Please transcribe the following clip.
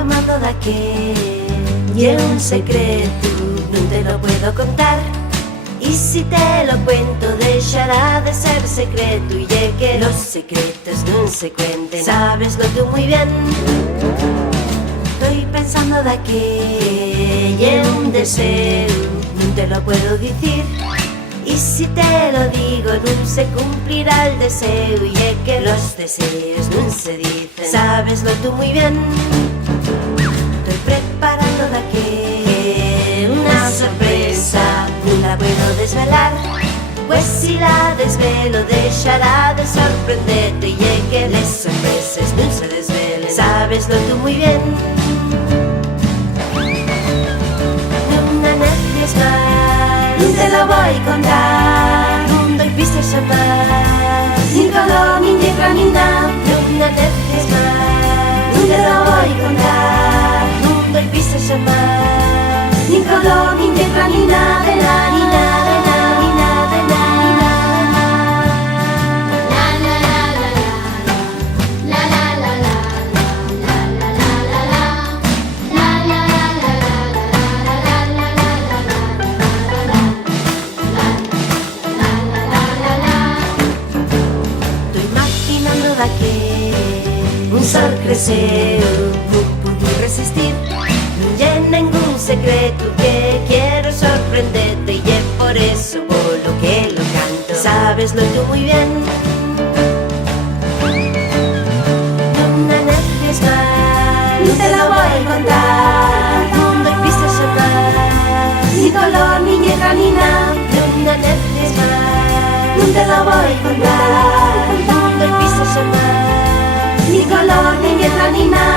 amando daquel y es un secreto, non te lo puedo contar. Y si te lo cuento dejará de ser secreto. Y es que los secretos no se cuenten, sabeslo tú muy bien. Estoy pensando de que es un deseo, no te lo puedo decir. Y si te lo digo no se cumplirá el deseo. Y es que los deseos no se dicen, sabeslo tú muy bien. Estoy preparando de que una sorpresa, no la puedo desvelar, pues si la desvelo dejará de sorprenderte. Y es que las sorpresas no se desvelen, sabeslo tú muy bien. Una neces más, no te lo voy a contar, no doy pistas jamás, ni color, ni letra, ni nada. Una neces más, no te lo voy a contar, no doy pistas jamás, ni color, ni letra, ni nada, de nada, ni nada, de nada, ni nada, de nada, ni un sol creceu, no pude resistir. No hay ningún secreto que quiero sorprenderte. Y es por eso por lo que lo canto, sabeslo tú muy bien. No neces más, no te lo voy a contar, no doy pistas jamás, ni color, ni letra, ni nada. No neces más, no te lo voy a contar, no doy pistas jamás, ni color, ni letra, ni nada.